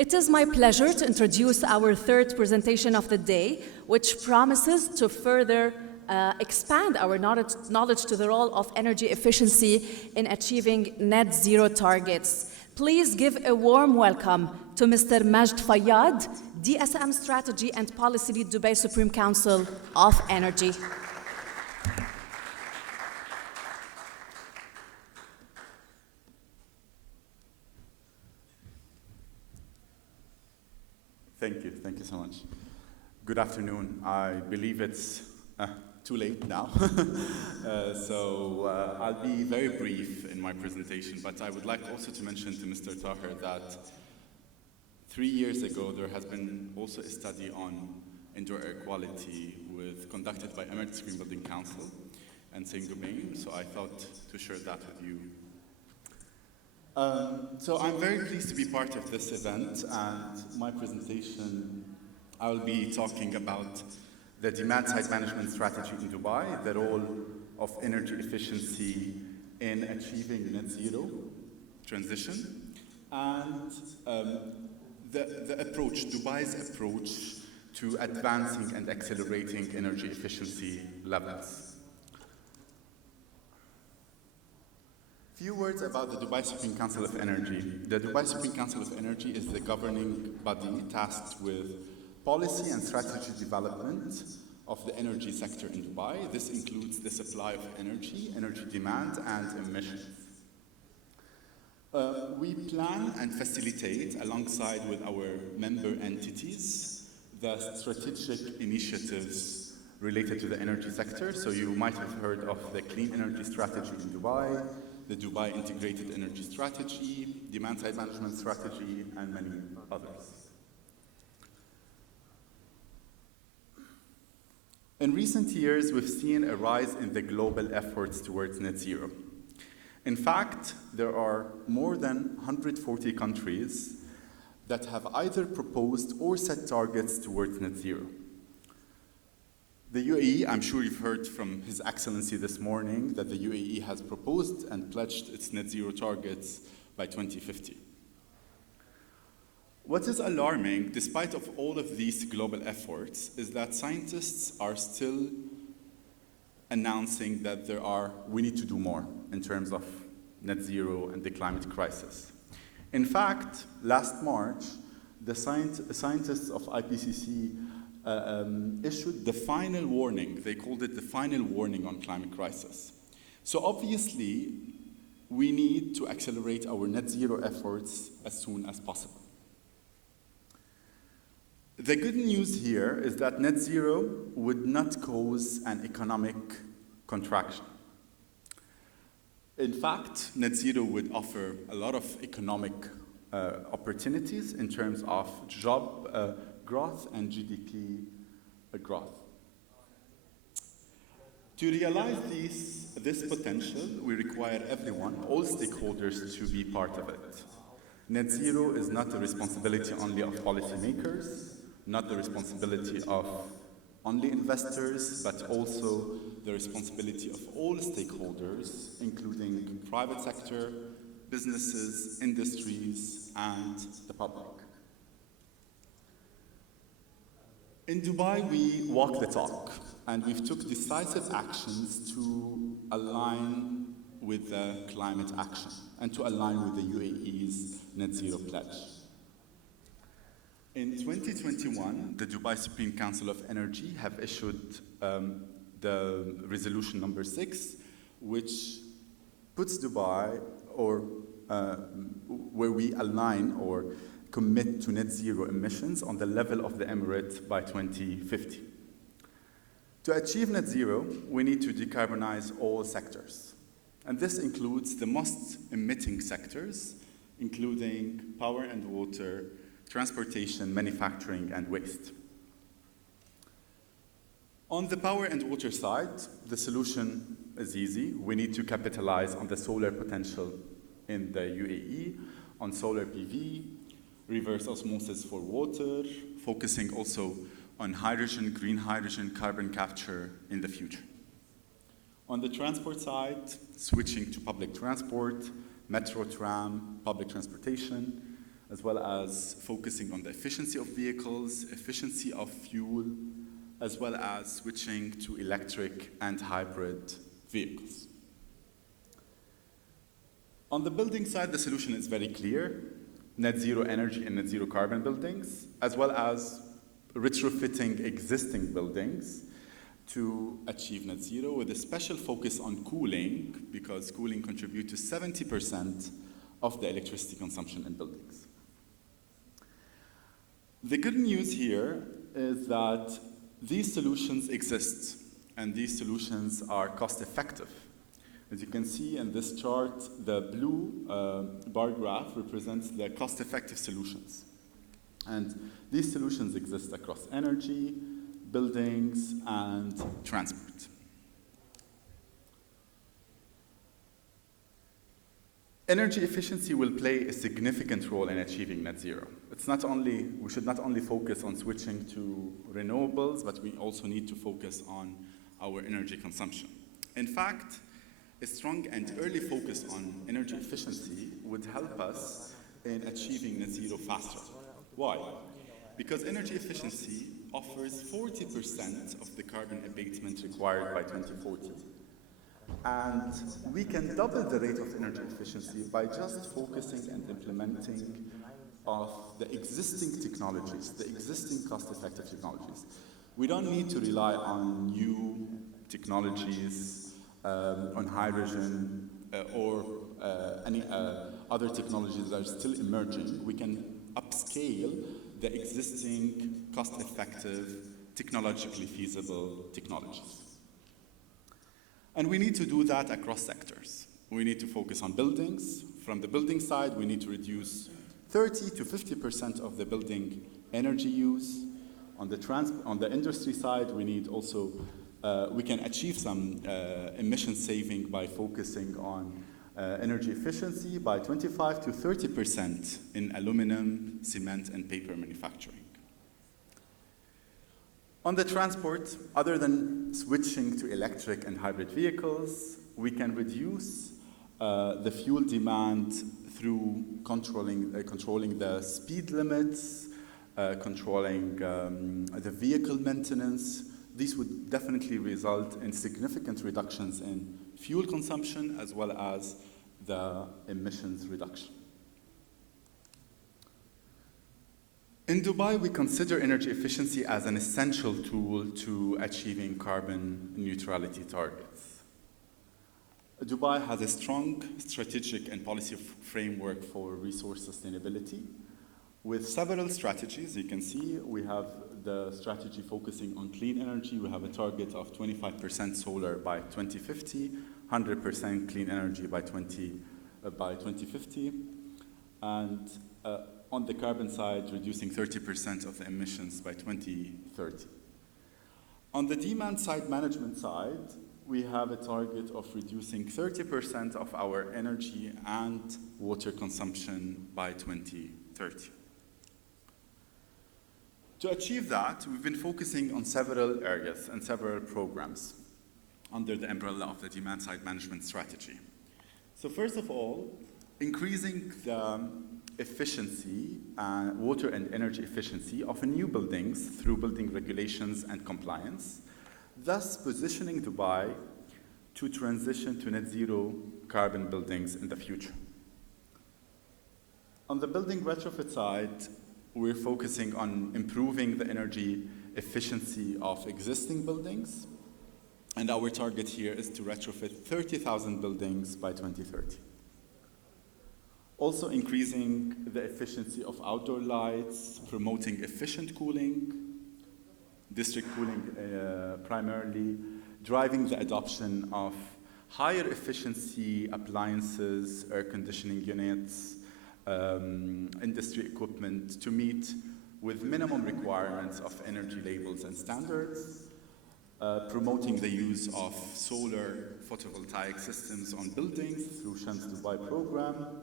It is my pleasure to introduce our third presentation of the day, which promises to further expand our knowledge to the role of energy efficiency in achieving net zero targets. Please give a warm welcome to Mr. Majd Fayyad, DSM Strategy and Policy Lead, Dubai Supreme Council of Energy. Thank you so much. Good afternoon. I believe it's too late now. I'll be very brief in my presentation, but I would like also to mention to Mr. Tahir that 3 years ago there has been also a study on indoor air quality conducted by Emirates Green Building Council and Saint-Domingue, so I thought to share that with you. So I'm very pleased to be part of this event, and my presentation, I will be talking about the demand-side management strategy in Dubai, the role of energy efficiency in achieving net zero transition, and the approach, Dubai's approach to advancing and accelerating energy efficiency levels. Few words about the Dubai Supreme Council of Energy. The Dubai Supreme Council of Energy is the governing body tasked with policy and strategy development of the energy sector in Dubai. This includes the supply of energy, energy demand, and emissions. We plan and facilitate, alongside with our member entities, the strategic initiatives related to the energy sector. So you might have heard of the Clean Energy Strategy in Dubai, the Dubai Integrated Energy Strategy, Demand-Side Management Strategy, and many others. In recent years, we've seen a rise in the global efforts towards net zero. In fact, there are more than 140 countries that have either proposed or set targets towards net zero. The UAE, I'm sure you've heard from His Excellency this morning that the UAE has proposed and pledged its net zero targets by 2050. What is alarming, despite of all of these global efforts, is that scientists are still announcing that we need to do more in terms of net zero and the climate crisis. In fact, last March, the scientists of IPCC issued the final warning. They called it the final warning on climate crisis. So obviously, we need to accelerate our net zero efforts as soon as possible. The good news here is that net zero would not cause an economic contraction. In fact, net zero would offer a lot of economic opportunities in terms of job growth and GDP growth. To realize this potential, we require everyone, all stakeholders, to be part of it. Net zero is not the responsibility only of policymakers, not the responsibility of only investors, but also the responsibility of all stakeholders, including private sector, businesses, industries, and the public. In Dubai, we walk the talk, and we've took decisive actions to align with the climate action and to align with the UAE's net zero pledge. In 2021, the Dubai Supreme Council of Energy have issued the resolution number 6, which puts Dubai, where we align or commit to net zero emissions on the level of the Emirate by 2050. To achieve net zero, we need to decarbonize all sectors. And this includes the most emitting sectors, including power and water, transportation, manufacturing, and waste. On the power and water side, the solution is easy. We need to capitalize on the solar potential in the UAE, on solar PV, reverse osmosis for water, focusing also on hydrogen, green hydrogen, carbon capture in the future. On the transport side, switching to public transport, metro, tram, public transportation, as well as focusing on the efficiency of vehicles, efficiency of fuel, as well as switching to electric and hybrid vehicles. On the building side, the solution is very clear: net zero energy and net zero carbon buildings, as well as retrofitting existing buildings to achieve net zero, with a special focus on cooling, because cooling contributes to 70% of the electricity consumption in buildings. The good news here is that these solutions exist, and these solutions are cost effective. As you can see in this chart, the blue bar graph represents the cost effective solutions. And these solutions exist across energy, buildings, and transport. Energy efficiency will play a significant role in achieving net zero. We should not only focus on switching to renewables, but we also need to focus on our energy consumption. In fact, a strong and early focus on energy efficiency would help us in achieving net zero faster. Why? Because energy efficiency offers 40% of the carbon abatement required by 2040. And we can double the rate of energy efficiency by just focusing and implementing of the existing technologies, the existing cost-effective technologies. We don't need to rely on new technologies, on hydrogen, or any other technologies that are still emerging. We can upscale the existing cost-effective, technologically feasible technologies. And we need to do that across sectors. We need to focus on buildings. From the building side, we need to reduce 30 to 50% of the building energy use. On the industry side, we need also, we can achieve some emission saving by focusing on energy efficiency by 25 to 30% in aluminum, cement, and paper manufacturing. On the transport, other than switching to electric and hybrid vehicles, we can reduce the fuel demand through controlling the speed limits, controlling the vehicle maintenance. These would definitely result in significant reductions in fuel consumption as well as the emissions reduction. In Dubai, we consider energy efficiency as an essential tool to achieving carbon neutrality targets. Dubai has a strong strategic and policy framework for resource sustainability with several strategies. You can see we have the strategy focusing on clean energy. We have a target of 25% solar by 2050, 100% clean energy by 2050, and on the carbon side, reducing 30% of the emissions by 2030. On the demand side management side, we have a target of reducing 30% of our energy and water consumption by 2030. To achieve that, we've been focusing on several areas and several programs under the umbrella of the demand side management strategy. So first of all, increasing the efficiency, water and energy efficiency of new buildings through building regulations and compliance, thus positioning Dubai to transition to net zero carbon buildings in the future. On the building retrofit side, we're focusing on improving the energy efficiency of existing buildings, and our target here is to retrofit 30,000 buildings by 2030. Also increasing the efficiency of outdoor lights, promoting efficient cooling, district cooling primarily, driving the adoption of higher efficiency appliances, air conditioning units, industry equipment to meet with minimum requirements of energy labels and standards, promoting the use of solar photovoltaic systems on buildings through Shams Dubai program,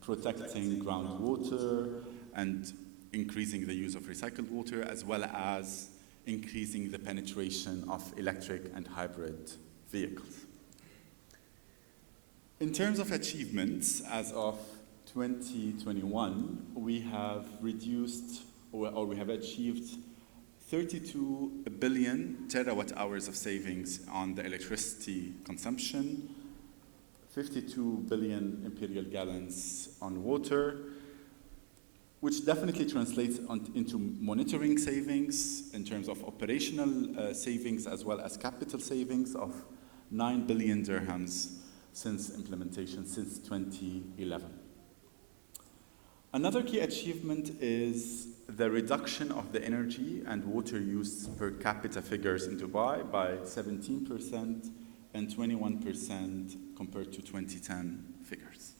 protecting groundwater and increasing the use of recycled water, as well as increasing the penetration of electric and hybrid vehicles. In terms of achievements, as of 2021, we have reduced, or we have achieved 32 billion terawatt hours of savings on the electricity consumption, 52 billion imperial gallons on water, which definitely translates into monitoring savings in terms of operational savings as well as capital savings of 9 billion dirhams since implementation, since 2011. Another key achievement is the reduction of the energy and water use per capita figures in Dubai by 17% and 21% compared to 2010 figures.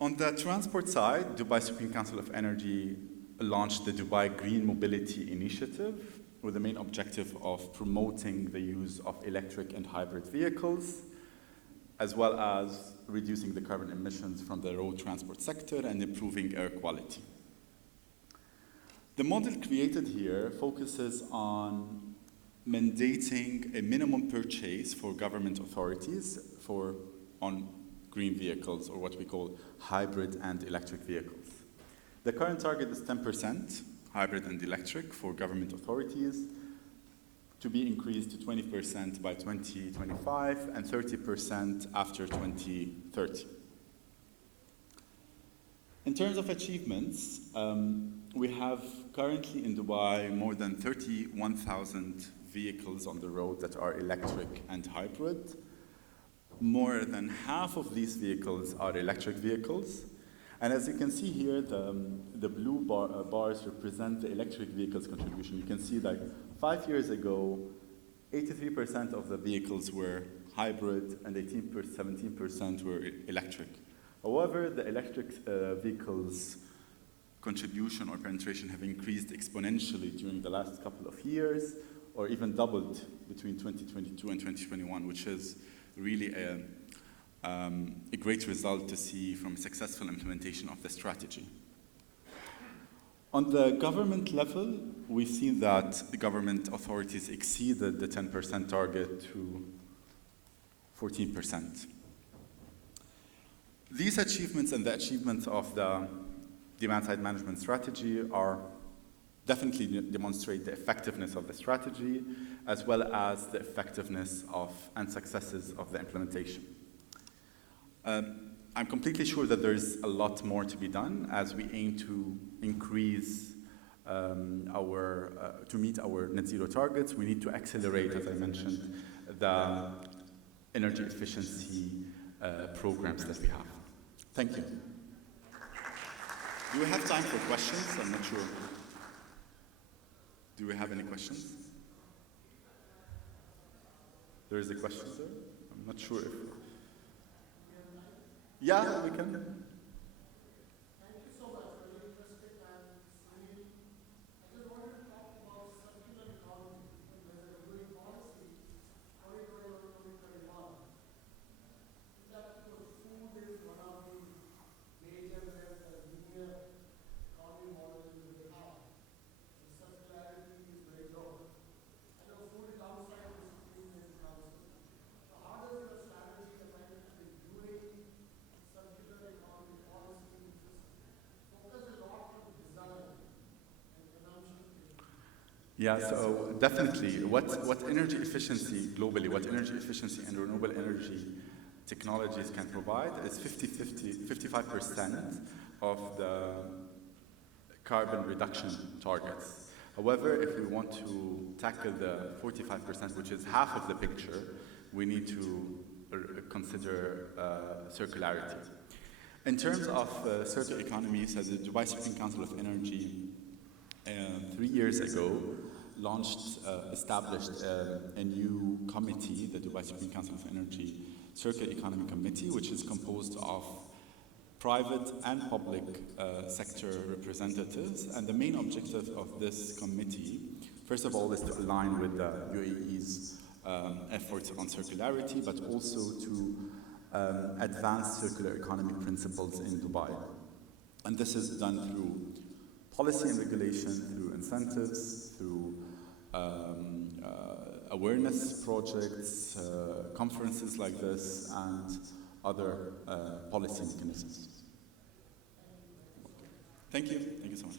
On the transport side, Dubai Supreme Council of Energy launched the Dubai Green Mobility Initiative with the main objective of promoting the use of electric and hybrid vehicles, as well as reducing the carbon emissions from the road transport sector and improving air quality. The model created here focuses on mandating a minimum purchase for government authorities on green vehicles, or what we call hybrid and electric vehicles. The current target is 10% hybrid and electric for government authorities, to be increased to 20% by 2025 and 30% after 2030. In terms of achievements, we have currently in Dubai more than 31,000 vehicles on the road that are electric and hybrid. More than half of these vehicles are electric vehicles. And as you can see here, the blue bars represent the electric vehicles contribution. You can see that 5 years ago, 83% of the vehicles were hybrid and 17% were electric. However, the electric vehicles contribution or penetration have increased exponentially during the last couple of years, or even doubled between 2022 and 2021, which is really a great result to see from successful implementation of the strategy. On the government level, we've seen that the government authorities exceeded the 10% target to 14%. These achievements and the achievements of the demand-side management strategy are definitely demonstrate the effectiveness of the strategy, as well as the effectiveness of and successes of the implementation. I'm completely sure that there's a lot more to be done as we aim to increase to meet our net zero targets. We need to accelerate, as I mentioned, the energy efficiency programs that we have. Thank you. Do we have time for questions? I'm not sure. Do we have any questions? There is a question, sir? I'm not sure if... Yeah, we can. Thank you so much. Very interesting and sweet. I just wanted to talk about circular economy. When we were doing policy, 2021, that because food is one of the major linear economy models that we have. And circularity is very low. I know food is outside the Supreme Council. So how does your strategy affect including circular economy policy, focus a lot on design and consumption? Yeah, so definitely, what energy efficiency globally, what energy efficiency and renewable energy technologies can provide is 55% of the carbon reduction targets. However, if we want to tackle the 45%, which is half of the picture, we need to consider circularity. In terms of circular economy, so the Dubai Supreme Council of Energy 3 years ago established a new committee, the Dubai Supreme Council of Energy Circular Economy Committee, which is composed of private and public sector representatives. And the main objective of this committee, first of all, is to align with the UAE's efforts on circularity, but also to advance circular economy principles in Dubai. And this is done through policy and regulation, through incentives, through awareness projects, conferences like this, and other policy mechanisms. Thank you. Thank you so much.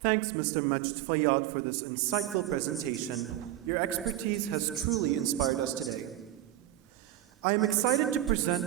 Thanks, Mr. Majd Fayyad, for this insightful presentation. Your expertise has truly inspired us today. I am excited to present